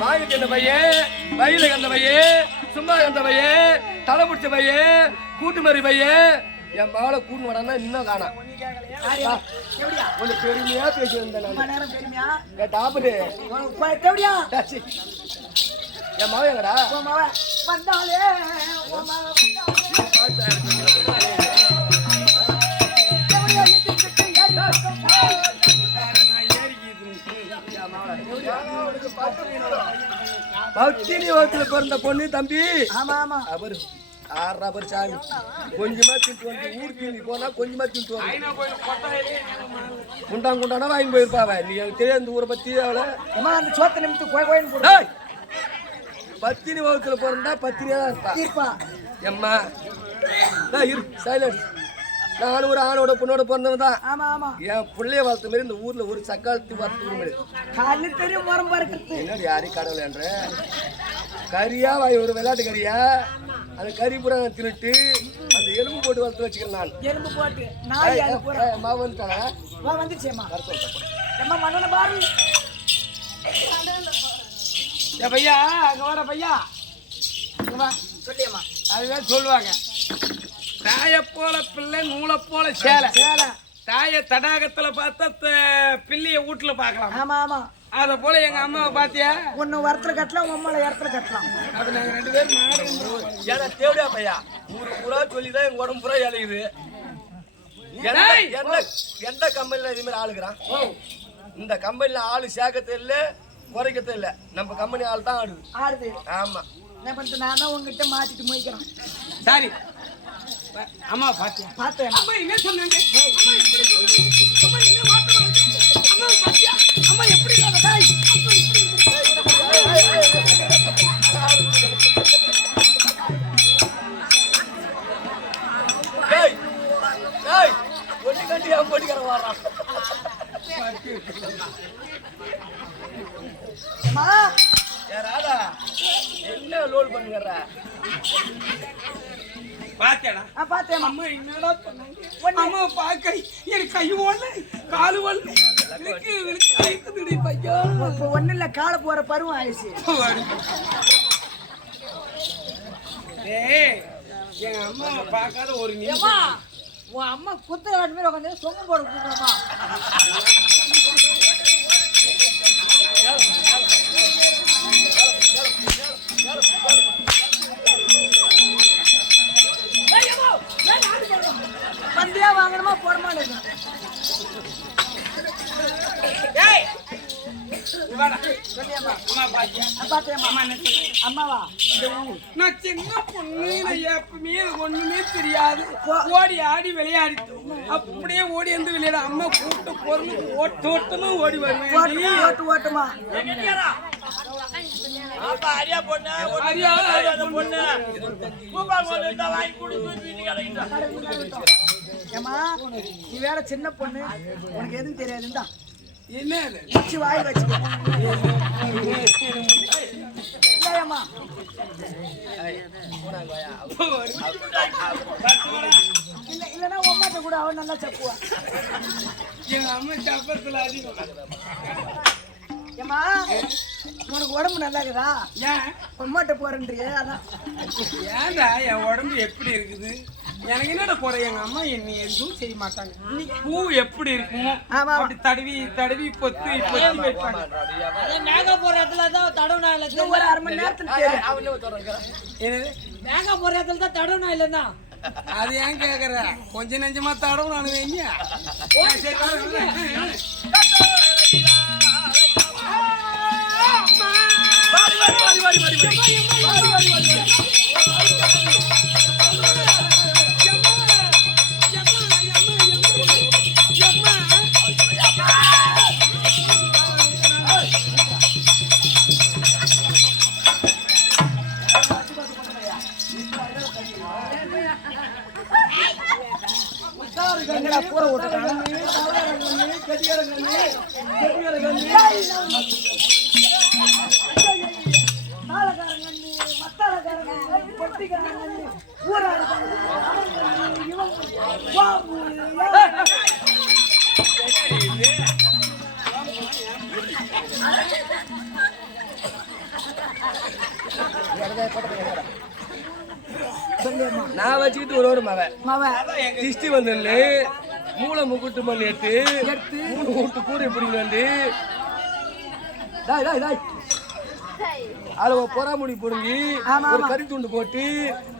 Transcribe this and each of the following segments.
வாங்கி கந்த பையன், வயல கந்த பையன், சும்மா கந்த பையன், தலை பிடிச்ச பையன், கூட்டு மாதிரி பையன், என் மகளை கூட்டு வரான்னா இன்னும் காணா. கொஞ்சம் பெருமையா பேசி வந்தேன். டாபரு என் மகன் எங்கடா வந்தாலே பக்தினி வகுத்துல பிறந்த பொண்ணு தம்பி. ஆமா ஆமா அவர் ஆறு சாமி கொஞ்சமா திட்டு வந்து ஊருக்கு போனா கொஞ்சமா திட்டு வந்து குண்டான் குண்டானா வாங்கி போயிருப்பாவ. நீ எனக்கு தெரியாது இந்த ஊரை பத்தி. அவளை அந்த சோத்த நிமித்து கோயின்னு பத்தினி வகுத்துல பிறந்தா பத்தினியா தான் இருப்பா. எம்மா இரு சைலன்ஸ். நானும் ஒரு ஆணோட பொண்ணோட பிறந்தவன் தான். ஆமா ஆமா என் பிள்ளைய வளர்த்த மாதிரி இந்த ஊர்ல ஒரு சக்காலத்து வளர்த்து கண்ணு தெரியும் மரம் பறக்கிறது. என்னடி யாரி கடவுள் என்ற கறியா வாய் ஒரு விளையாட்டு கறியா அந்த கறி பூரா தின்னுட்டு அந்த எலும்பு போட்டு வளர்த்து வச்சுக்கிறேன் நான். எலும்பு போட்டு அம்மா வந்துட்டானா வந்துச்சேம்மா அம்மா மண்ணன பாரு. ஏ பையா அங்க வாடா பையா சொல்லியம்மா. அதுதான் சொல்லுவாங்க, தாயை போல பிள்ளை நூலை போல சேலை. தாயை தடாகத்துல பார்த்தா பிள்ளைய வீட்டுல பாக்கலாம். ஆமா ஆமா அத போல எங்க அம்மாவை பாத்தியா, ஒன்னு வரத்துல கட்டலாம் உங்க அம்மாவை இடத்துல கட்டலாம். அது நாங்க ரெண்டு பேரும் ஏன்னா தேவடியா பையா ஊரு பூரா சொல்லிதான் எங்க உடம்பு பூரா இழையுது. எந்த கம்பெனில இதே மாதிரி ஆளுக்குறான். இந்த கம்பெனில ஆளு சேர்க்கறது இல்ல குறைக்கிறது இல்ல, நம்ம கம்பெனி ஆள் தான் ஆடுது. ஆமா என்ன பண்ணிட்டு நான் தான் உங்ககிட்ட மாட்டிட்டு முடிக்கிறேன். சாரி அம்மா பாத்தியா பார்த்தேன். அம்மா என்ன சொன்னாங்க, அம்மா எப்படி அம்மா என்ன மாட்டறாங்க, அம்மா பாத்தியா அம்மா எப்படி இருக்காங்க, அம்மா எப்படி டேய் டேய் ஒண்ணு கட்டி அவன் போடிக்கற வரான். அம்மா ஏ ராதா என்ன லோல் பண்ணுங்கற பாத்தியாடா. பார்த்தேன். அம்மா என்னடா பண்ணாங்க, அம்மா பாக்க எனக்கு கை ஓடல காலு ஓடல எனக்கு கைக்குதுடி பையா. இப்ப ஒண்ணு இல்ல கால போற பருவம் ஆயிடுச்சு. ஏய் எங்க அம்மா பார்க்காத ஒரு நிமிஷம் உன் அம்மா குத்து ஆட்டு மாதிரி உட்காந்து சொங்க போட கூப்பிடுறமா. பந்தியா வாங்கணுமா போடமான்னு அம்மாவா நான் சின்ன பொண்ணு, நான் எப்பவுமே ஒண்ணுமே தெரியாது, ஓடி ஆடி விளையாடிட்டு அப்படியே ஓடி வந்து விளையாட அம்மா கூட்டு பொருள் ஓட்டு ஓட்டமா ஓடி வருவேன். ஓட்டு ஓட்டுமா ஏமா நீ வேற சின்ன பொண்ணு உனக்கு எதுவும் தெரியாதுண்டா. என்ன வாய் வச்சுக்கோ. இல்லன்னா உமாட்ட கூட அவன் நல்லா சப்புவா. எங்க அம்மா சப்பத்துல அதிகம். ஏமா உனக்கு உடம்பு நல்லா இருக்குதா? ஏன் உமாட்ட போறேன்றியே அதான். ஏன்டா என் உடம்பு எப்படி இருக்குது, எனக்கு என்னோட குறை, எங்க அம்மா என்ன எதுவும் செய்ய மாட்டாங்க. பூ எப்படி இருக்கும் அப்படி தடவி தடவி பொத்தி பொத்தி வைப்பாங்க. மேகா போற இடத்துல தான் தடவுனா இல்ல, ஒரு அரை மணி நேரத்துல என்னது மேகா போற இடத்துல தான் தடவுனா இல்லன்னா அது ஏன் கேக்குற, கொஞ்சம் நெஞ்சமா தடவும் நான் வைங்க. எங்கடா பூர ஓட்டுறாங்க சொல்லியம்மா நான் வச்சுக்கிட்டு ஒரு மவன் மவ திஷ்டி வந்து மூளை முக்குட்டு மணி எடுத்து 3 வீட்டு கூரை பிடிக்கணும் வந்து அதுல ஒரு பொறாமுடி புடுங்கி ஒரு கறி துண்டு போட்டு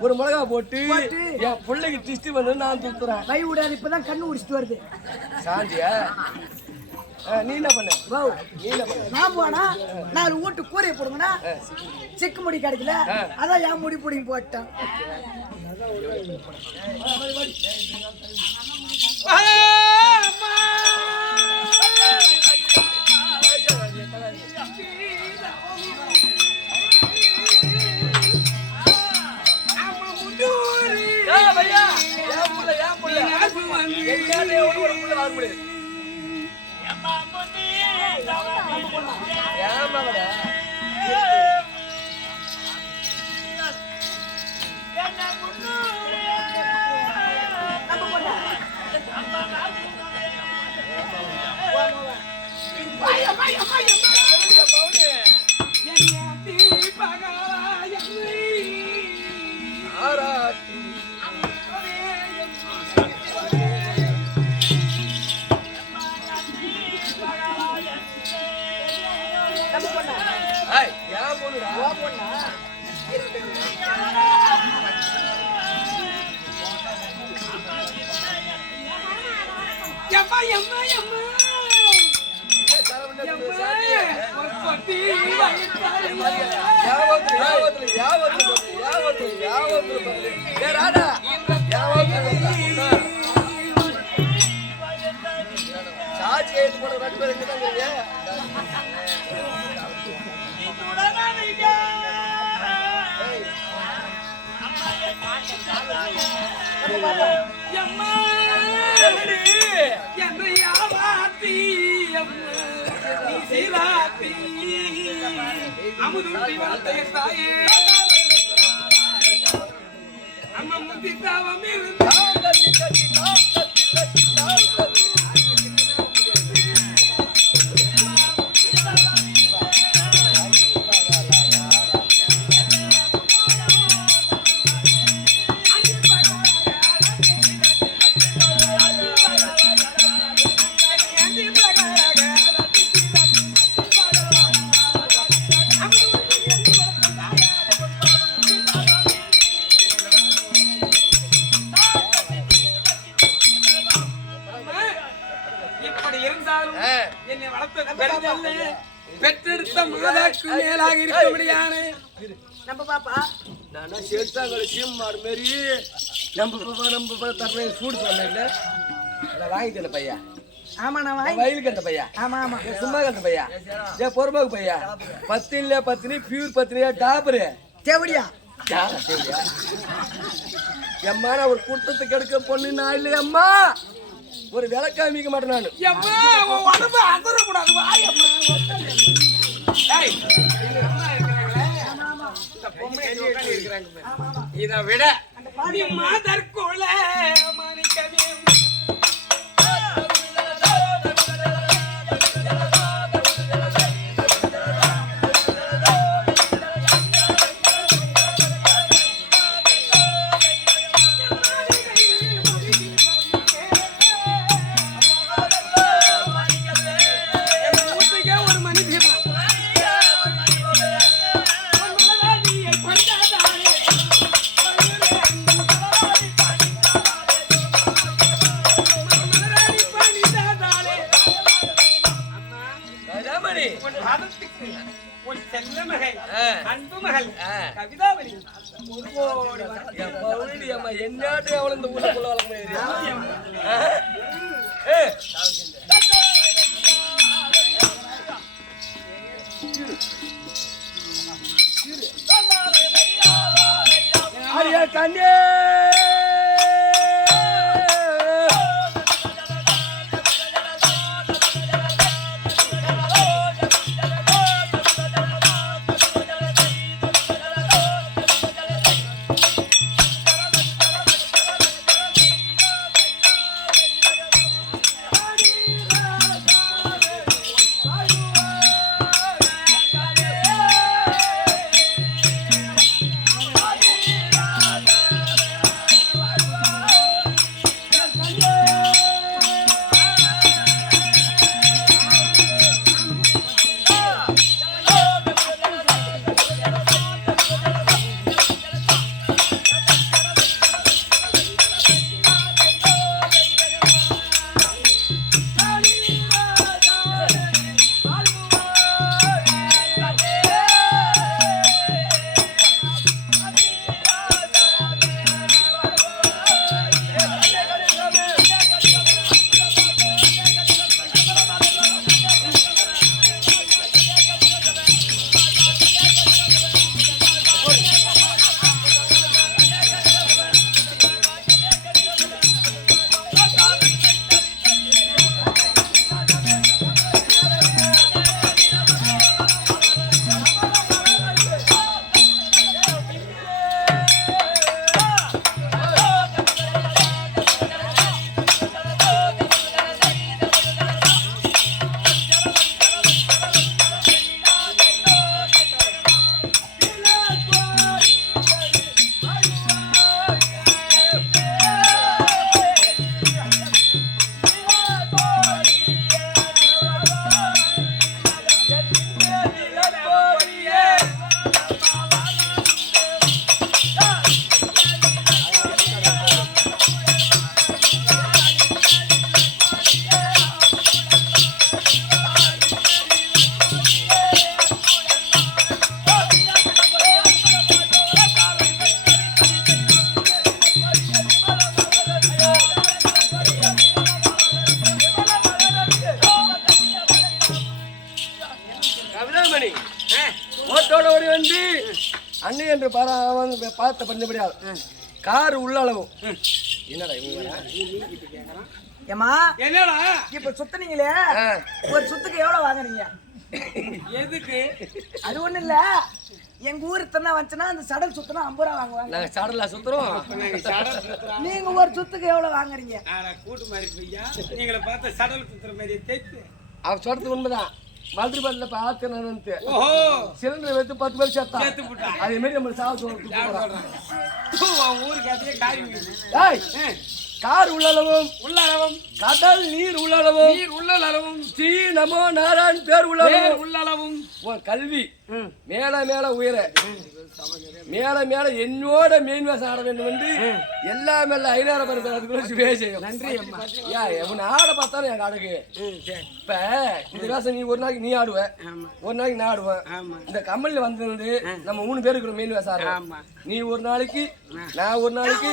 ஒரு மிளகா போட்டு என் பிள்ளைக்கு திஷ்டி வந்து நான் தூக்குறேன். கை விடாது இப்பதான் கண்ணு உடிச்சிட்டு வருது சாந்தியா நீ என்ன பண்ண? நீ என்ன பண்ண? நான் போனா 4 வீட்டு கூரையை போடுங்கன்னா செக்கு முடி கிடைக்கல அதான் என் முடி பிடிங்கி போட்டேன். பெற்றெடுத்த மாதாக்கு மேலாக இருக்க முடியாது. நம்ம பாப்பா நானா சேர்த்தாங்க மாடு மாரி நம்ம தர சூடு சொன்ன வாங்கிக்கல பையா. ஆமா நான் வயலுக்கு அந்த பையா. ஆமா ஆமா சும்மா அந்த பையா ஏன் பொறுப்பாக்கு பையா 10 இல்ல 10 பியூர் 10 டாப்பரு தேவடியா எம்மா நான் ஒரு குட்டத்துக்கு எடுக்க பொண்ணு நான் இல்லையா அம்மா ஒரு விளக்க அமைக்க மாட்டேன் நானு. இதை விட மாதற்கொல மணிக்கவே என்னட்டு அவளை இந்த ஊருக்குள்ள வளர்க்க முடியாது. கண்ணே ஓட்டோட ஓடி வந்து அண்ணி என்று பார்த்த பண்ணபடியால் கார் உள்ளளவும் என்னடா ஏமா என்னடா இப்ப சுத்துனீங்களே ஒரு சுத்துக்கு எவ்வளவு வாங்குறீங்க? எதுக்கு? அது ஒண்ணு இல்ல, எங்க ஊர் தன்னா வந்துச்சுன்னா அந்த சடல் சுத்தினா 50 ரூபா வாங்குவாங்க. நாங்க சடலா சுத்துறோம். நீங்க ஒரு சுத்துக்கு எவ்வளவு வாங்குறீங்க? கூட்டு மாதிரி பையா நீங்களை பார்த்த சடல் சுத்துற மாதிரி தேய்த்து அவன் சொல்றது உண்மைதான். மதுரை பாட்டில பார்த்து ஓஹோ சிலிண்டர் வைத்து 10 பேர் சேர்த்தா சேர்த்து போட்டா அதே மாதிரி நம்ம சாப்பிட்டு ஊருக்கு அதே காரியம் கார் உள்ளளவும் உள்ளளவும் கடல் நீர் உள்ளளவும் நீர் உள்ளளவும் ஸ்ரீ நமோ நாராயண் பேர் உள்ளளவும் உள்ளளவும் உன் கல்வி மேல மேல உயர மேல மேல என்னோட மேன்வாசம் ஆட வேண்டும் என்று எல்லாம் மேல 5000 பேர் அதுக்குள்ள சுவே செய்யும். நன்றி அம்மா. எவன் ஆட பார்த்தாலும் எனக்கு அழகு. இப்ப இந்த வேஷம் நீ ஒரு நாளைக்கு நீ ஆடுவ, ஒரு நாளைக்கு நான் ஆடுவேன். இந்த கம்பெனில வந்து நம்ம 3 பேர் இருக்கிற மெயின் வேஷம் ஆடுறோம். நீ ஒரு நாளைக்கு நான் ஒரு நாளைக்கு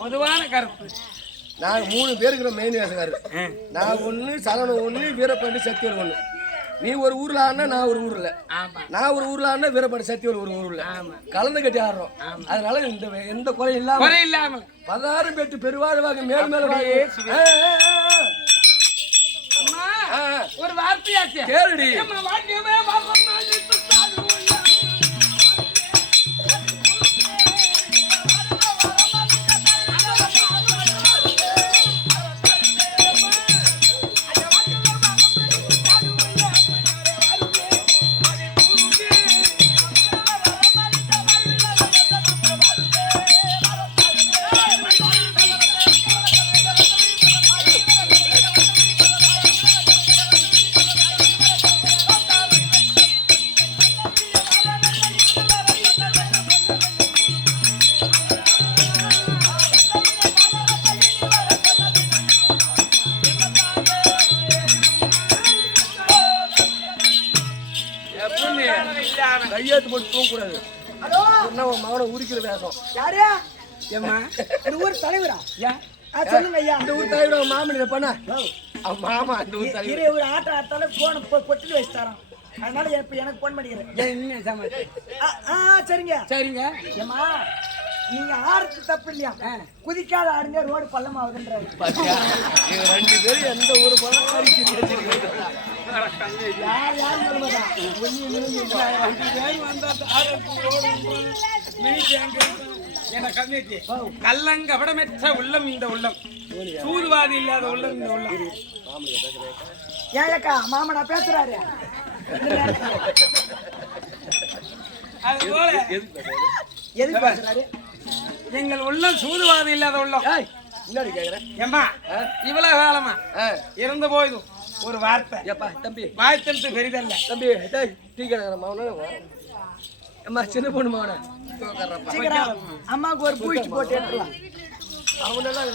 பொதுவான கருத்து. நாங்க 3 பேர் இருக்கிற மெயின் வேஷக்காரர். நான் ஒண்ணு, சலனம் ஒண்ணு, வீரபாண்டி சக்திவேல் ஒண்ணு. நீ ஒரு ஊர்ல ஆடினா நான் ஒரு ஊர்ல, நான் ஒரு ஊர்ல ஆடினா வீரபாண்டி சக்திவேல் ஒரு ஊர்ல கலந்து கட்டி ஆடுறோம். அதனால இந்த எந்த குறையும் இல்லாம 16 பேட்டு பெருவாழ்வாக மேல் மேல ஒரு வார்த்தையாச்சு கேளுடி. கையெழுத்து போட்டு தூங்கக்கூடாது. மகனை உரிக்கிற வேஷம். யாரு? ஏம்மா இந்த ஊர் தலைவரா? சொல்லுங்க ஐயா. இந்த ஊர் தலைவர் மாமனி பண்ண மாமா. இந்த ஊர் தலைவர் ஒரு ஆட்ட ஆட்டால போன கொட்டில் வச்சுட்டாராம். அதனால இப்ப எனக்கு போன் பண்ணிக்கிறேன். சரிங்க சரிங்க. ஏம்மா நீங்க ஆடுறது தப்பு இல்லையா, குதிக்காத ஆடுங்க, ரோடு பள்ளமாகுதுன்றாரு. 2 பேரும் எந்த ஊரு போனா கல்லங்கபடமற்ற உள்ளம் இந்த உள்ளம், சூதுவாதி இல்லாத உள்ளம் இந்த உள்ளம். ஏக்கா மாமனா பேசுறாரு. அதுபோல எது பேசுறாரு? எங்கள் உள்ளம் சூதுவாதி இல்லாத உள்ளம். முன்னாடி கேக்குறேன். ஏம்மா இவ்வளவு காலமா இறந்து போயிடும் ஒரு வார்த்தை. ஏப்பா தம்பி வாய்த்தெழுத்து பெரிதல்ல தம்பி. டீ கடை மாவன அம்மா சின்ன பொண்ணு மாவன அம்மாவுக்கு ஒரு பூச்சி போட்டு எடுத்துலாம். அவனெல்லாம்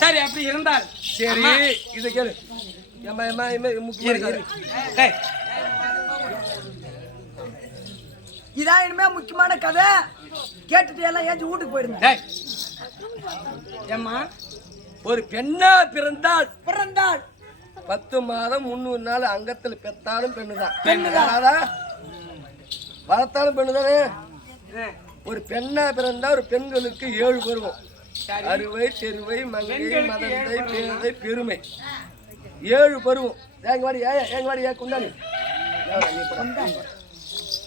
சரி அப்படி இருந்தால் சரி. இதை கேளு. இதான் இனிமே முக்கியமான கதை. கேட்டுட்டு எல்லாம் ஏஞ்சி வீட்டுக்கு போயிடுங்க. ஏம்மா ஒரு பெண்ணா பிறந்தால் 10 மாதம் 300 நாள் அங்கத்தில் பெத்தாலும் பெண்ணுதான். பெண்ணுதான் வளர்த்தாலும் பெண்ணுதானே. ஒரு பெண்ணா பிறந்தா ஒரு பெண்களுக்கு 7 பருவம். அறுவை, தெருவை, மங்கை, மதந்தை, பேதை, பெருமை. 7 பருவம். எங்க வாடி குண்டாணி.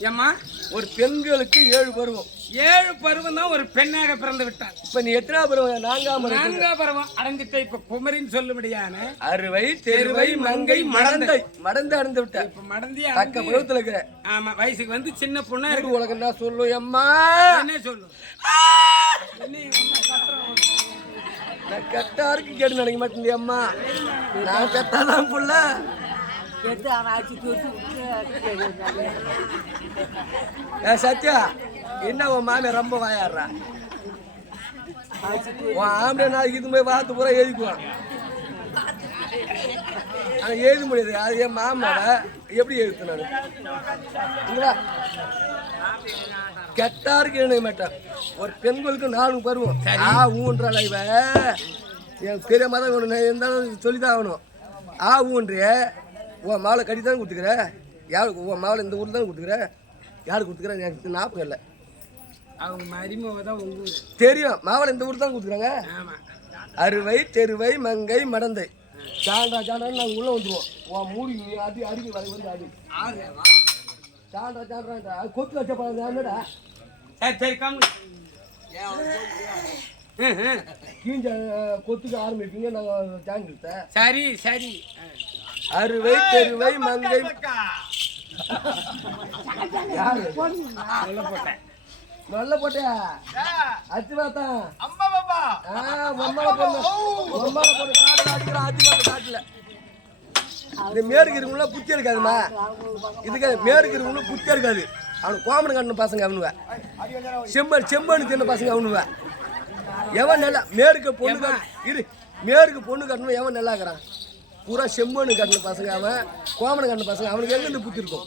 ஏம்மா ஒரு பெண்களுக்கு 7 பருவம். 7 பருவம் தான் ஒரு பெண்ணாக பிறந்து விட்டார். இப்ப நீ எத்தனை பருவம்? 4ஆம் பருவம் அடைஞ்சிட்ட. இப்ப குமரின்னு சொல்லும்படியான அறுவை, தெருவை, மங்கை, மடந்தை. மடந்தை அடைந்து விட்ட. இப்ப மடந்தையா தக்க பருவத்துல இருக்கிற. ஆமா வயசுக்கு வந்து சின்ன பொண்ணா இருக்கு. உலகம் என்ன சொல்லும்? அம்மா என்ன சொல்லும்? நான் கெட்டாருக்கு கேட்டு நினைக்க மாட்டேன் அம்மா. நான் கெட்டாதான் புள்ள. சத்யா என்ன உன் மாமியா ரொம்ப வாயாடுறா? உன் ஆம்பளை நாளைக்கு இது போய் வாத்து பூரா எழுதிக்குவான். ஆனா எழுத முடியாது. அது என் மாமாவை எப்படி எழுத்து? நான் கெட்டாருக்கு எழுத மாட்டேன். ஒரு பெண்களுக்கு 4 பருவம். ஊன்றாள் இவ என் பெரிய மதம் ஒன்று இருந்தாலும் சொல்லி தான் ஆகணும். ஊன்றிய உன் மாவளை கட்டி தானே கொடுத்துக்கிற. யாருக்கு உன் மாவளை இந்த ஊரில் தானே கொடுத்துக்கிற. யாருக்கு கொடுத்துக்கிறேன் எனக்கு ஞாபகம் இல்லை. அவங்க மருமக தான் உங்க ஊர் தெரியும். மாவளை இந்த ஊர் தான் கொடுத்துக்கிறாங்க. ஆமாம். அறுவை தெருவை மங்கை மடந்தை சாண்டா சாண்டான்னு நாங்கள் உள்ளே வந்துடுவோம். உன் மூடி அடி அடிக்க வரை வந்து அடி சாண்டா சாண்டா அது கொத்து வச்ச என்னடா. சரி சரி காமி கீஞ்ச கொத்துக்கு ஆரம்பிப்பீங்க. நாங்கள் டேங்க் எடுத்தேன். சரி சரி. அறுவை தெருவை மங்கை போட்டேன் நல்ல போட்டியா அச்சு பார்த்தா காட்டுல இந்த மேற்கு இருக்கவங்கள புத்தி இருக்காதுமா. இதுக்கு மேற்கு இருக்கவங்கள புத்தி இருக்காது. அவனுக்கு கோமன் கண்ணு பசங்க அவனுவ செம்பனு தின்ன பசங்க அவனுவ. எவன் நல்லா மேற்கு பொண்ணு இரு மேற்கு பொண்ணு கட்டணும். எவன் நல்லா இருக்கிறான் பூரா செம்மண்ணு கட்டின பசங்க. அவன் கோமனை கட்டின பசங்க. அவனுக்கு எங்கேருந்து புத்தி இருக்கும்.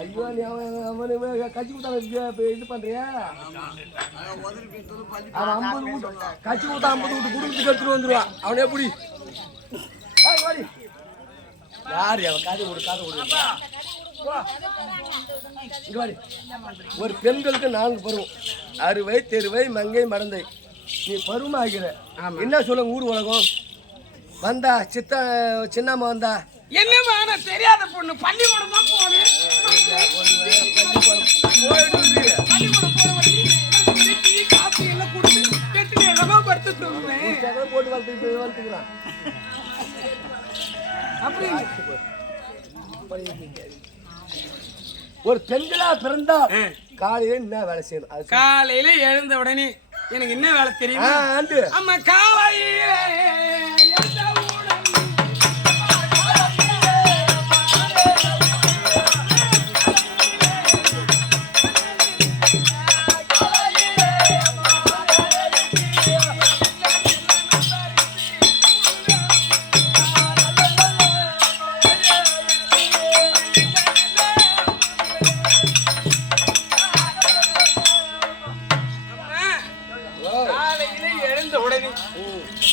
ஐயோ நீ அவனு கட்சி கொடுத்தா இது பண்றியா. அவன் 50 வீட்டு கட்சி கொடுத்தா 50 வீட்டு குடும்பத்துக்கு எடுத்துட்டு வந்துடுவான். அவனே எப்படி யாரு அவன் காது கொடு காது கொடு. ஒரு பெண்களுக்கு 4 பருவம். அறுவை தெருவை மங்கை மடந்தை. நீ பருவம் ஆகிற என்ன சொல்லுங்க ஊர் உலகம். வந்தா சின்னம்மா வந்தா என்னமா தெரியாத பொண்ணு பள்ளிக்கூடம் தான் போனேன். போட்டு வளர்த்துக்கிறான். ஒரு பெண்களா பிறந்தா காலையில என்ன வேலை செய்யணும். காலையில எழுந்த உடனே எனக்கு என்ன வேலை தெரியுமா. ஆமா காலையில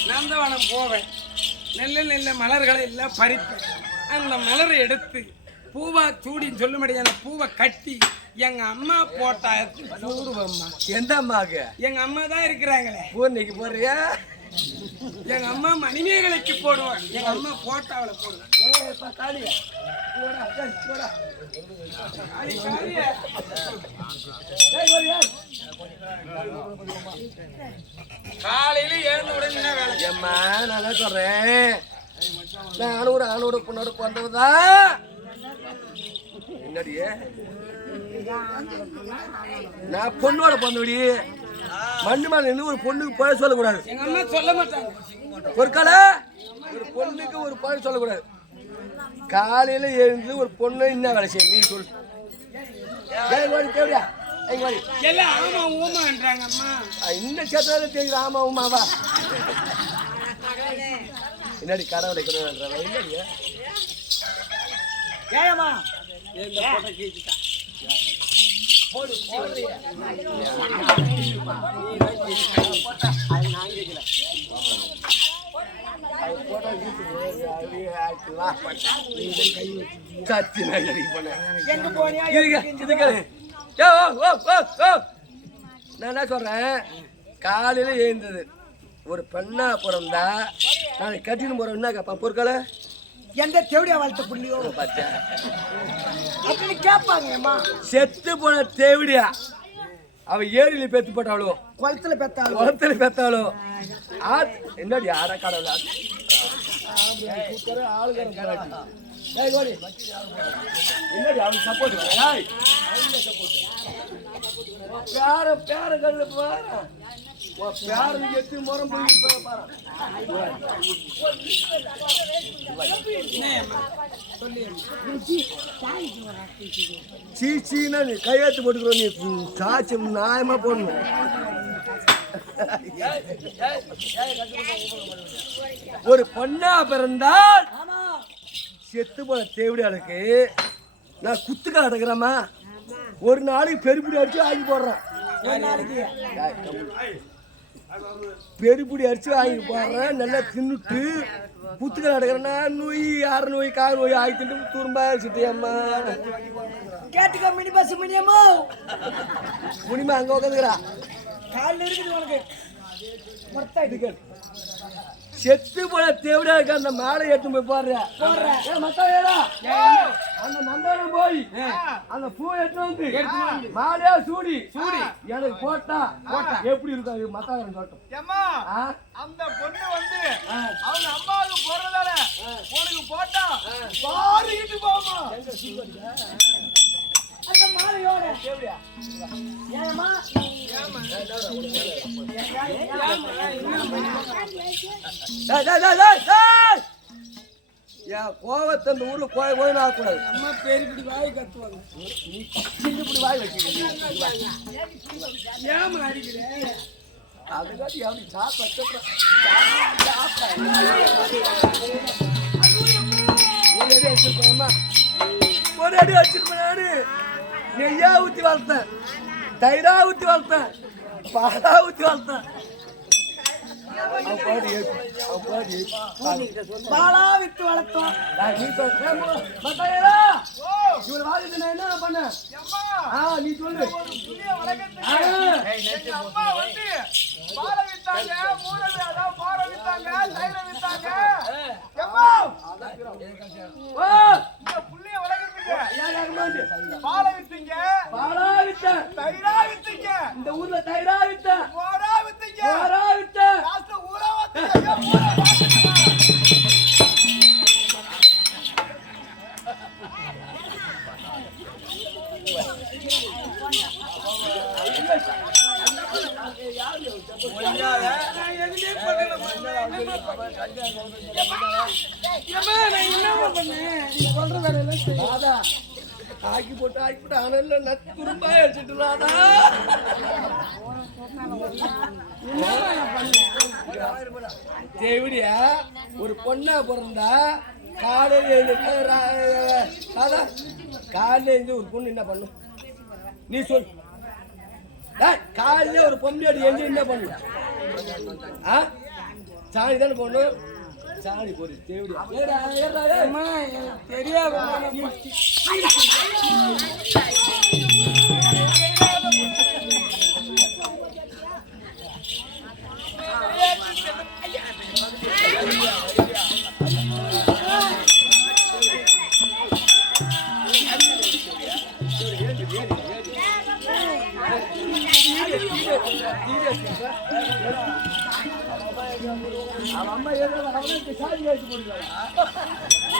நந்தவனம் போவேன். நெல்ல நெல்ல மலர்களை எல்லாம் பறிப்பேன். அந்த மலரை எடுத்து பூவா சூடின்னு சொல்லும்படியான பூவை கட்டி எங்க அம்மா போட்டா சூடுவம்மா. எந்த அம்மாவுக்கு? எங்க அம்மா தான் இருக்கிறாங்களே. பூர்ணிக்கு போடுறியா? எங்க அம்மா மணிமேகலைக்கு போடுவான். எங்க அம்மா போட்டாவளை போடுவேன். காலையில எழுந்த உடனே வேலை. அம்மா நான் சொல்றேன். நான் ஆணோட பொண்ணோட பிறந்தவதான். என்னடியே நான் பொண்ணோட பிறந்தபடி மண்ணு மேல நின்று ஒரு பொண்ணுக்கு பழ சொல்லக்கூடாது. எங்க அம்மா சொல்ல மாட்டாங்க. ஒரு கால ஒரு பொண்ணுக்கு ஒரு பழ சொல்லக்கூடாது. காலையில எழுந்து ஒரு பொண்ணு என்ன வேலை செய்யும் நீ சொல்லு. தேவையா எல்லாம் ஆமா ஊமான்றாங்க அம்மா. இந்த சேத்தால தெரியுது ஆமா உமாவா. என்னடி கடவுளை கடவுள் என்னடியா ஏமா நான் என்ன சொல்றேன். காலையில எழுந்தது ஒரு பெண்ணா பிறந்தா நான் கட்டின்னு போறேன். என்ன கேட்பான் பொருட்களை எந்த தேவடியா வளர்த்த புள்ளியோ பார்த்தா அப்படின்னு கேட்பாங்க. செத்து போன தேவடியா அவ ஏரியில பெத்து போட்டாளோ குளத்துல பெத்தாளோ என்னடி யார கடவுளா என்னடி அவனுக்கு சப்போர்ட் பேர கல்லு பாரு பேரனுக்கு எத்து முறம் போய் பாரு. சீச்சின்னா நீ கையெழுத்து போட்டுக்கிறோம். நீ சாட்சி நியாயமா போடணும். ஒரு பொண்ணா பிறந்தால் செத்து போன தேவடியாளுக்கு நான் குத்துக்கால் அடக்குறேம்மா. ஒரு நாளைக்கு பெருப்பிடி அடிச்சு ஆகி போடுறேன். ஒரு நாளைக்கு பெருப்பிடி அடிச்சு வாங்கி போடுறேன் நல்லா தின்னுட்டு புத்துக்கள் நடக்கிறேன்னா நோய் யார் நோய் கார் நோய் ஆகிட்டு துரும்பா சிட்டியம்மா கேட்டுக்க மினி பஸ் மினியமோ முனிமா அங்க உட்காந்துக்கிறா காலில் இருக்குது உனக்கு மொத்தம் இது செத்து போல தேவையா இருக்க அந்த மாலை எடுத்து போய் போடுறேன் அந்த நந்தானம் போய் அந்த பூ எடுத்து வந்து மாலையா சூடி எனக்கு போட்டா எப்படி இருக்கும் மத்தாயிரம் தோட்டம் அந்த பொண்ணு வந்து அவங்க அம்மாவுக்கு போறதால உனக்கு போட்டா பாருகிட்டு போமா அந்த மாலையோட ஏமா கோவத்தை அந்த ஊர்ல கோயில் ஆகக்கூடாது அம்மா பெருக்கிட்டு வாய் கத்துவாங்க இப்படி வாய் வச்சுக்க ஏமா அடிக்கிறேன் அதுக்காட்டி அப்படி சாப்பிட ஒரு அடி வச்சிருப்பேன் ஒரு அடி வச்சிருப்பேன் நெய்யா ஊற்றி வளர்த்தேன் தயிரா ஊற்றி வளர்த்தேன் பாலா ஊற்றி வளர்த்தேன் பாலா விட்டு வளர்த்தோம் இவரை வாழ்க்கை நான் என்ன பண்ணேன் நீ சொல்லு அம்மா வந்து பால வித்தாங்க மூணு அதான் பால வித்தாங்க தயிர வித்தாங்க அம்மா இந்த புள்ளைய வளர்க்கறதுக்கு பால வித்தீங்க பாலா வித்த தயிரா வித்தீங்க இந்த ஊர்ல தயிரா வித்த மோரா வித்தீங்க மோரா வித்த லாஸ்ட்ல ஊரா வித்தீங்க ஊரா வித்தீங்க ஆக்கி போட்டு ஆனல்ல நத்துரும்பா அடிச்சுட்டுலாதா தேவடியா ஒரு பொண்ணா பிறந்தா காலையில காலையில ஒரு பொண்ணு என்ன பண்ணும் நீ சொல் காலையில ஒரு பொண்ணு எங்க என்ன பண்ணு சாணி தானே போடணும் சாணி போடு தேவடியா தெரியாது அம்மா ஏதாவது சாதி வச்சு போடுவாங்க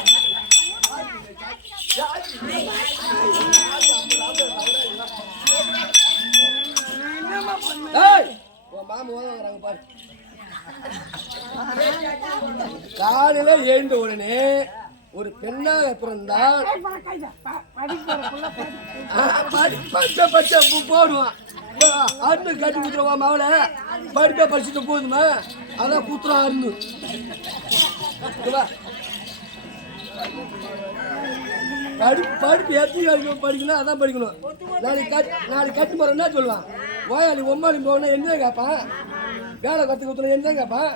மாமா வராங்க பாரு காலையில எழுந்த உடனே ஒரு பெண்ணாக பிறந்தால் பச்சை போடுவான் அருணு கட்டி குத்துருவா மாவளை படிப்பா படிச்சுட்டு போதுமா அதான் குத்துறான் அருணு படிப்பு எத்தனை வரைக்கும் படிக்கணும் அதான் படிக்கணும் நாளைக்கு கட்டு போற என்ன சொல்லுவான் ஓயாளி ஒம்பாளி போகணும் என்ன கேட்பான் வேலை கற்று கொடுத்தணும் என்ன கேட்பான்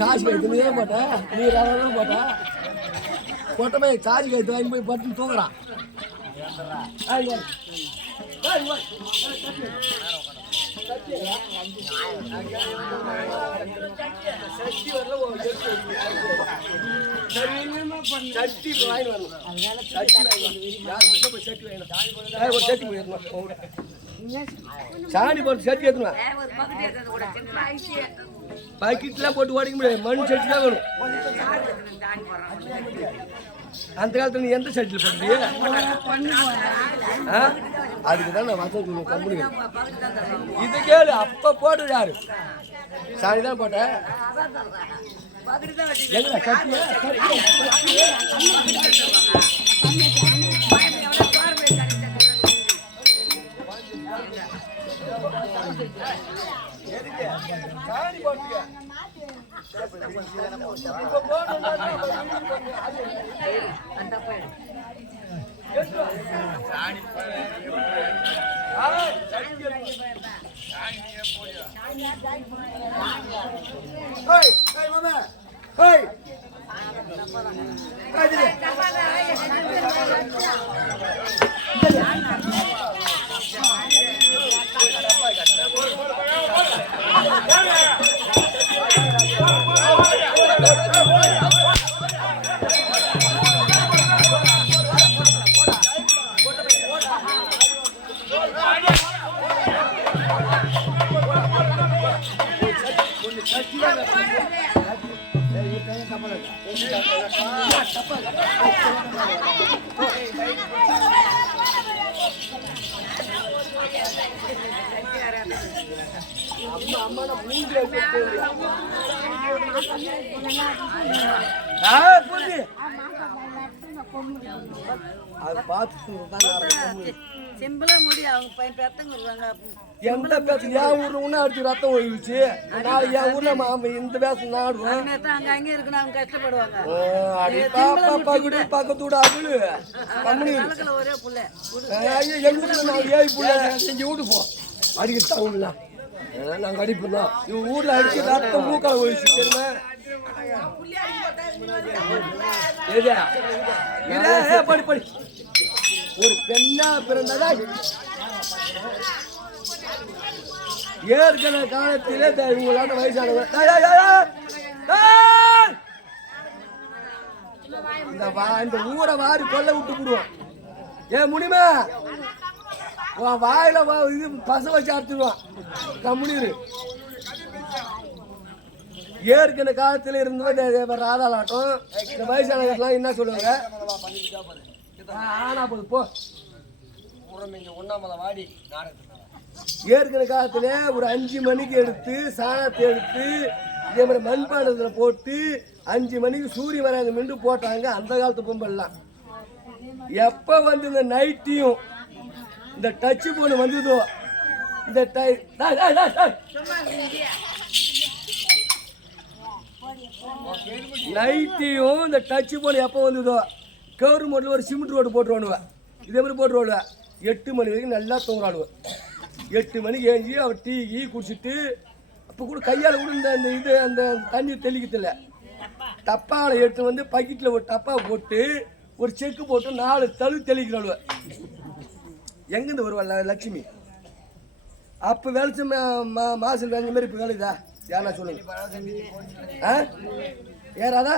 சார்ஜ் கழுத்து நீ தான் போட்ட நீ தான் போட்டா போட்ட போய் சார்ஜ் கழுத்து வாங்கி போய் பட்டு தூங்குறான் சட்டி வரல சட்டி வாங்கி வரணும் சாணி போட்டு சட்டி ஏற்றணும் பக்கெட்லாம் போட்டு ஓடிக்க முடியாது மண் சட்டி தான் வேணும் அந்த காலத்துல நீ எந்த சட்டியில் போட்டியா அதுக்கு தான் நான் வசதி கம்பெனி இது கேளு அப்ப போட்டது யாரு சாணி தான் போட்டேன் எங்க சட்டியா சாணி போட்டியா ஏய் ஏய் மாமா ஏய் அது பார்த்து சிம்பிளா முடி அவங்க பையன் பெத்தங்க எந்த பேச என் ஊர்ல ஒண்ணு அடிச்சு ரத்தம் ஒழிச்சு நாளைக்கு என் ஊர்ல இந்த பேச நாடுவோம் அங்க அங்கே இருக்கணும் அவங்க கஷ்டப்படுவாங்க பக்கத்து விட அகுலு கம்பெனி ஒரே புள்ள எங்க ஊர்ல நாலு ஏழு புள்ள செஞ்சு விட்டு போ அடிக்கிட்டு தகுல நாங்க அடிப்போம் இவங்க ஊர்ல அடிச்சு ரத்தம் மூக்கால ஒழிச்சு தெரியுமா படி படி ஒரு பெண்ணா பிறந்ததா ஏற்கனவே காலத்திலே இவங்களாட்ட வயசானவங்க இந்த ஊரை வாரி கொல்ல விட்டு போடுவான் ஏன் முடியுமா உன் வாயில இது பச வச்சு அடிச்சிடுவான் கம்முனிரு ஏற்கனவே காலத்துல இருந்தவங்க ராதாலாட்டம் இந்த வயசானவங்கலாம் என்ன சொல்லுவாங்க ஆனா போது போ ஒன்னாமத வாடி ஏற்கனவே காலத்துல ஒரு 5 மணிக்கு எடுத்து சாணத்தை எடுத்து இதே மாதிரி மண்பாண்டத்துல போட்டு 5 மணிக்கு சூரிய வராது மிண்டு போட்டாங்க அந்த காலத்து பொம்பல்லாம். எப்ப வந்து இந்த நைட்டியும் இந்த டச்சு போன் வந்ததோ இந்த நைட்டியும் இந்த டச்சு போன் எப்போ வந்ததோ கவர்மெண்ட்ல ஒரு சிமெண்ட் ரோடு போட்டுருவானுவேன். இதே மாதிரி போட்டுருவானுவேன். 8 மணி வரைக்கும் நல்லா தூங்குறானுவேன். 8 மணிக்கு ஏஞ்சி அவர் டீ குடிச்சிட்டு அப்போ கூட கையால் கூட இந்த இது அந்த தண்ணி தெளிக்கத்தில்லை. டப்பாவில் எடுத்து வந்து பக்கெட்டில் ஒரு டப்பா போட்டு ஒரு செக்கு போட்டு 4 தழு தெளிக்கிறாளுவேன். எங்கேருந்து வருவாள் லட்சுமி? அப்போ வேலைச்ச மாசம் வேலை மாதிரி இப்போ வேலைதா யாரா சொல்லுங்க ஏறாதா?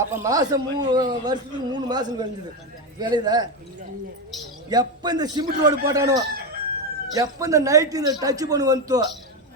அப்போ மாதம் வருஷத்துக்கு 3 மாதம் கழிஞ்சுது வேலைதா. எப்போ இந்த சிமெண்ட் ரோடு போட்டானோ எப்போ இந்த நைட்டு இந்த டச்சு பண்ணு வந்துட்டோ